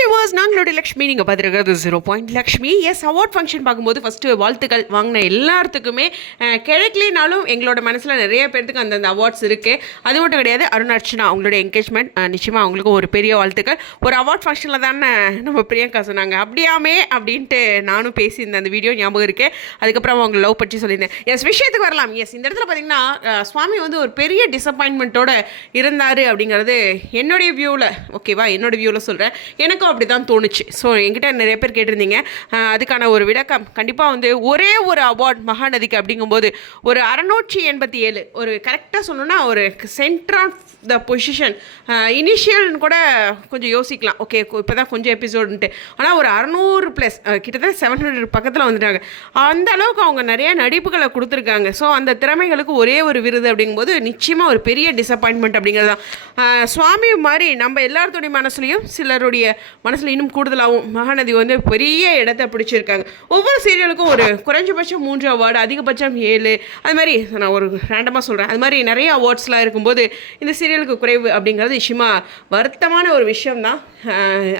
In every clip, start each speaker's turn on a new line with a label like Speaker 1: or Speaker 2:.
Speaker 1: Viewers நாங்களுடைய Lakshmi நீங்கள் பார்த்துருக்கிறது zero point Lakshmi. Yes award function பார்க்கும்போது first வாழ்த்துக்கள் வாங்கின எல்லாத்துக்குமே அஹ், எங்களோட மனசில் நிறைய பேர்த்துக்கு அந்தந்த அவார்ட்ஸ் இருக்குது அது மட்டும் கிடையாது அருணார்ச்சனா அவங்களோட என்கேஜ்மெண்ட் நிச்சயமாக அவங்களுக்கு ஒரு பெரிய வாழ்த்துக்கள். ஒரு அவார்ட் ஃபங்க்ஷனில் தானே நம்ம பிரியங்கா சொன்னாங்க. அப்படியாமே அப்படின்ட்டு நானும் பேசியிருந்தேன். அந்த வீடியோ ஞாபகம் இருக்கேன் அதுக்கப்புறம் அவங்க லவ் பற்றி சொல்லியிருந்தேன். எஸ் விஷயத்துக்கு வரலாம். எஸ் இந்த இடத்துல பார்த்தீங்கன்னா சுவாமி வந்து ஒரு பெரிய டிசப்பாயின்மெண்ட்டோட இருந்தார் அப்படிங்கிறது என்னுடைய வியூவில் ஓகேவா என்னோட வியூவில் சொல்கிறேன் எனக்கும் அப்படி தான் தோணுச்சு. ஸோ என்கிட்ட நிறைய பேர் கேட்டிருந்தீங்க. அதுக்கான ஒரு விளக்கம். கண்டிப்பாக வந்து ஒரே ஒரு அவார்ட் மகாநதிக்கு அப்படிங்கும்போது ஒரு அறநூற்றி எண்பத்தி ஏழு ஒரு கரெக்டாக சொல்லணும்னா ஒரு சென்டர் ஆஃப் த பொசிஷன் இனிஷியல்னு கூட கொஞ்சம் யோசிக்கலாம். ஓகே இப்போ தான் கொஞ்சம் எபிசோடுன்ட்டு ஆனால் ஒரு அறநூறு ப்ளஸ் கிட்டத்தட்ட செவன் ஹண்ட்ரட் பக்கத்தில் வந்துட்டாங்க. அந்த அளவுக்கு அவங்க நிறைய நடிப்புகளை கொடுத்துருக்காங்க. ஸோ அந்த திறமைகளுக்கு ஒரே ஒரு விருது அப்படிங்கும்போது நிச்சயமாக ஒரு பெரிய டிசப்பாயின்மெண்ட் அப்படிங்கிறது தான் சுவாமி மாதிரி நம்ம எல்லாருடைய மனசுலையும் சிலருடைய மனசில் இன்னும் கூடுதலாகவும் மகாநதி வந்து பெரிய இடத்த பிடிச்சிருக்காங்க. ஒவ்வொரு சீரியலுக்கும் ஒரு குறைஞ்சபட்சம் மூன்று அவார்டு அதிகபட்சம் ஏழு. அது மாதிரி நான் ஒரு ரேண்டமாக சொல்கிறேன் அது மாதிரி நிறைய அவார்ட்ஸ்லாம் இருக்கும்போது இந்த சீரியலுக்கு குறைவு அப்படிங்கிறது விஷயமா வருத்தமான ஒரு விஷயம் தான்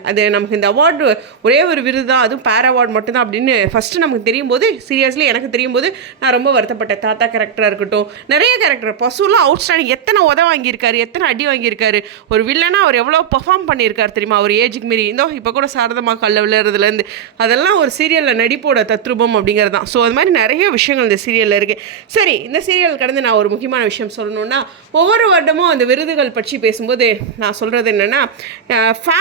Speaker 1: அது நமக்கு இந்த அவார்டு ஒரே ஒரு விருது தான் அதுவும் பேர் அவார்டு மட்டும்தான் அப்படின்னு ஃபஸ்ட்டு நமக்கு தெரியும் போது சீரியஸ்லி எனக்கு தெரியும் போது நான் ரொம்ப வருத்தப்பட்டேன். தாத்தா கேரக்டராக இருக்கட்டும் நிறைய கேரக்டர் பசுலாம் அவுட்ஸ்டாண்டிங் எத்தனை உத வாங்கியிருக்காரு எத்தனை அடி வாங்கியிருக்காரு ஒரு வில்லனாக அவர் எவ்வளோ பெர்ஃபார்ம் பண்ணியிருக்காரு தெரியுமா? அவர் ஏஜுக்கு மீறி. இந்தோ இப்போ கூட சாரதமாக கல்ல விளையாடுறதுலேருந்து. அதெல்லாம் ஒரு சீரியலில் நடிப்போட தத்ரூபம் அப்படிங்கிறது தான். ஸோ அது மாதிரி நிறைய விஷயங்கள் இந்த சீரியலில் இருக்குது சரி இந்த சீரியல் கடந்து நான் ஒரு முக்கியமான விஷயம் சொல்லணும்னா ஒவ்வொரு வருடமும் அந்த விருதுகள் பற்றி பேசும்போது நான் சொல்கிறது என்னென்னா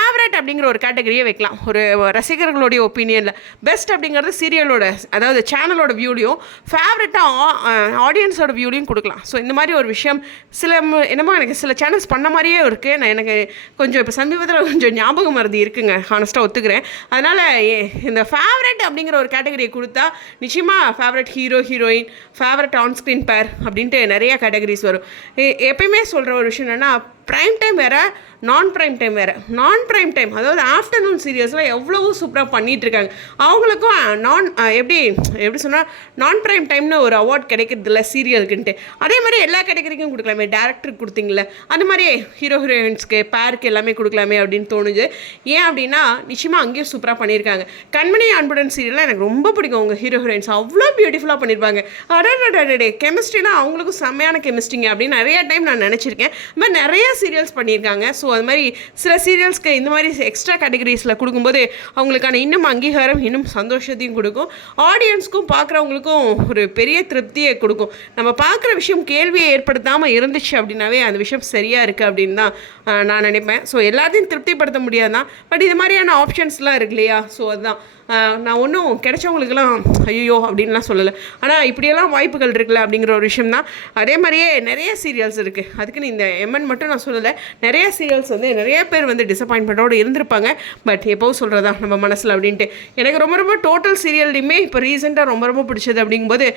Speaker 1: ஃபேவரட் அப்படிங்கிற ஒரு கேட்டகரியே வைக்கலாம். ஒரு ரசிகர்களுடைய ஒப்பீனியனில் பெஸ்ட் அப்படிங்கிறது சீரியலோட அதாவது சேனலோட வியூலையும் ஃபேவரட்டாக ஆடியன்ஸோட வியூலையும் கொடுக்கலாம். ஸோ இந்த மாதிரி ஒரு விஷயம் சில என்னமோ எனக்கு சில சேனல்ஸ் பண்ண மாதிரியே இருக்குது நான் எனக்கு கொஞ்சம் இப்போ சமீபத்தில் கொஞ்சம் ஞாபகம் மருந்து இருக்குங்க. ஹானஸ்ட்டாக ஒத்துக்கிறேன். அதனால் இந்த ஃபேவரட் அப்படிங்கிற ஒரு கேட்டகரியை கொடுத்தா நிச்சயமாக favourite hero heroine favourite onscreen pair அப்படின்ட்டு நிறைய கேட்டகரிஸ் வரும். எப்பயுமே சொல்கிற ஒரு விஷயம் என்னென்னா ப்ரைம் டைம் வேறு நான் ப்ரைம் டைம் வேறு. நான் ப்ரைம் டைம் அதாவது ஆஃப்டர்நூன் சீரியல்ஸ்லாம் எவ்வளவோ சூப்பராக பண்ணிகிட்ருக்காங்க அவங்களுக்கும் நான் எப்படி எப்படி சொன்னால் நான் ப்ரைம் டைம்னு ஒரு அவார்ட் கிடைக்கிறது இல்லை சீரியலுக்குன்ட்டு அதே மாதிரி எல்லா கேட்டகரிக்கும் கொடுக்கலாமே. டேரக்டருக்கு கொடுத்தீங்களே அந்த மாதிரி ஹீரோ ஹீரோயின்ஸ்க்கு பேருக்கு எல்லாமே கொடுக்கலாமே அப்படின்னு தோணுது. ஏன் அப்படின்னா நிச்சயமாக அங்கேயும் சூப்பராக பண்ணியிருக்காங்க. கண்மணி அன்புடன் சீரியல்லாம் எனக்கு ரொம்ப பிடிக்கும் அவங்க ஹீரோ ஹீரோயின்ஸ் அவ்வளோ பியூட்டிஃபுல்லாக பண்ணியிருப்பாங்க. அடடடடே கெமிஸ்ட்ரினா அவங்களுக்கும் செம்மையான கெமிஸ்ட்ரிங்க அப்படின்னு நிறைய டைம் நான் நினச்சிருக்கேன். இந்த மாதிரி நிறைய சீரியல்ஸ் பண்ணியிருக்காங்க. ஸோ அது மாதிரி சில சீரியல்ஸ்க்கு இந்த மாதிரி எக்ஸ்ட்ரா கேட்டகரிஸில் கொடுக்கும்போது அவங்களுக்கான இன்னும் அங்கீகாரம் இன்னும் சந்தோஷத்தையும் கொடுக்கும். ஆடியன்ஸ்க்கும் பார்க்குறவங்களுக்கும் ஒரு பெரிய திருப்தியை கொடுக்கும். நம்ம பார்க்குற விஷயம் கேள்வியை ஏற்படுத்தாமல் இருந்துச்சு அப்படின்னாவே அந்த விஷயம் சரியாக இருக்குது அப்படின்னு தான் நான் நினைப்பேன். ஸோ எல்லாத்தையும் திருப்திப்படுத்த முடியாது தான் பட் இது மாதிரியான ஆப்ஷன்ஸ்லாம் இருக்கு இல்லையா? ஸோ அதுதான். நான் ஒன்றும் கிடைச்சவங்களுக்கெல்லாம் ஐயோ அப்படின்லாம் சொல்லலை. ஆனால் இப்படியெல்லாம் வாய்ப்புகள் இருக்குல்ல அப்படிங்கிற ஒரு விஷயம் தான் அதே மாதிரியே நிறைய சீரியல்ஸ் இருக்குது அதுக்குன்னு இந்த எம்என் மட்டும் நான் சொல்லலை. நிறைய சீரியல்ஸ் வந்து நிறைய பேர் வந்து டிசப்பாயின்மெண்ட்டோடு இருந்திருப்பாங்க. பட் எப்போவும் சொல்கிறதா நம்ம மனசில் அப்படின்ட்டு. எனக்கு ரொம்ப ரொம்ப டோட்டல் சீரியல்லையுமே இப்போ ரீசெண்டாக ரொம்ப ரொம்ப பிடிச்சது அப்படிங்கும்போது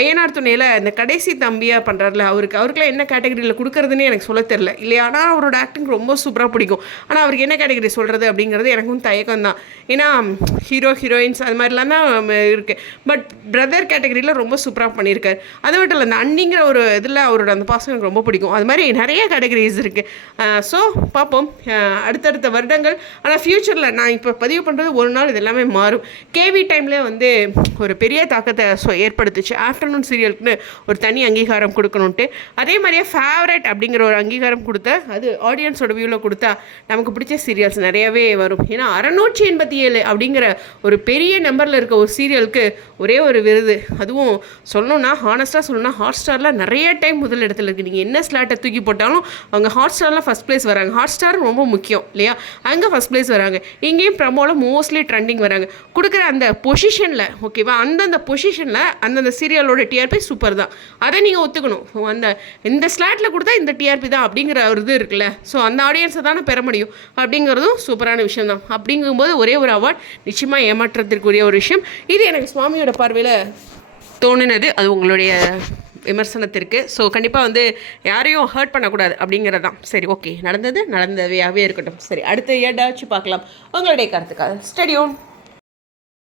Speaker 1: ஐயனார் துணையில் இந்த கடைசி தம்பியாக பண்ணுறாருல அவருக்கு அவருக்குலாம் என்ன கேட்டகரியில் கொடுக்குறதுன்னு எனக்கு சொல்ல தெரில இல்லையா? ஆனால் அவரோட ஆக்டிங் ரொம்ப சூப்பராக பிடிக்கும். ஆனால் அவருக்கு என்ன கேட்டகரி சொல்கிறது அப்படிங்கிறது எனக்கும் தயக்கம் தான் ஏன்னா ஹீரோ ஹீரோயின்ஸ் அது மாதிரிலாம் தான் இருக்குது பட் பிரதர் கேட்டகரியில் ரொம்ப சூப்பராக பண்ணியிருக்காரு அது மட்டும் இல்லை அந்த அண்ணிங்கிற ஒரு இதில் அவரோட அந்த பாசம் எனக்கு ரொம்ப பிடிக்கும். அது மாதிரி நிறைய கேட்டகரிஸ் இருக்குது ஸோ பார்ப்போம். அடுத்தடுத்த வருடங்கள். ஆனால் ஃப்யூச்சரில் நான் இப்போ பதிவு பண்ணுறது ஒரு நாள் இது எல்லாமே மாறும். கேவி டைம்லேயே வந்து ஒரு பெரிய தாக்கத்தை ஸோ ஏற்படுத்துச்சு. ஆஃப்டர்நூன் சீரியலுக்குன்னு ஒரு தனி அங்கீகாரம் கொடுக்கணுன்ட்டு அதே மாதிரியே ஃபேவரட் அப்படிங்கிற ஒரு அங்கீகாரம் கொடுத்த அது ஆடியன்ஸோட வியூவில் கொடுத்தா நமக்கு பிடிச்ச சீரியல்ஸ் நிறையவே வரும். ஏன்னா அறநூற்றி எண்பத்தி ஏழு அப்படிங்கிற ஒரு ஒரு பெரிய நம்பரில் இருக்க ஒரு சீரியலுக்கு ஒரே ஒரு விருது. அதுவும் சொல்லணும்னா ஹானஸ்ட்டாக சொல்லணும்னா ஹாட் ஸ்டாரில் நிறைய டைம் முதல் இடத்துல இருக்குது நீங்கள் என்ன ஸ்லாட்டை தூக்கி போட்டாலும் அவங்க ஹாட் ஸ்டாரில் ஃபஸ்ட் ப்ளேஸ் வராங்க. ஹாட் ஸ்டார் ரொம்ப முக்கியம் இல்லையா? அங்கே ஃபஸ்ட் ப்ளேஸ் வராங்க. இங்கேயும் ப்ரமோவில் மோஸ்ட்லி ட்ரெண்டிங் வராங்க. கொடுக்குற அந்த பொசிஷனில் ஓகேவா அந்தந்த பொசிஷனில் அந்தந்த சீரியலோட டிஆர்பி சூப்பர் தான். அதை நீங்கள் ஒத்துக்கணும். அந்த இந்த ஸ்லாட்டில் கொடுத்தா இந்த டிஆர்பி தான் அப்படிங்கிற ஒரு இது இருக்குல்ல. ஸோ அந்த ஆடியன்ஸை தானே பெற முடியும். அப்படிங்கிறதும் சூப்பரான விஷயம் தான். அப்படிங்கும்போது ஒரே ஒரு அவார்ட் நிச்சயமாக ஏமாற்றத்திற்குரிய ஒரு விஷயம். இது எனக்கு சுவாமியோட பார்வையில் தோணுனது. அது உங்களுடைய விமர்சனத்திற்கு. ஸோ கண்டிப்பாக வந்து யாரையும் ஹர்ட் பண்ணக்கூடாது அப்படிங்கிறது தான் சரி ஓகே நடந்தது நடந்தவையாகவே இருக்கட்டும். சரி அடுத்த ஏடாச்சு பார்க்கலாம். உங்களுடைய கருத்துக்காக ஸ்டடியோன்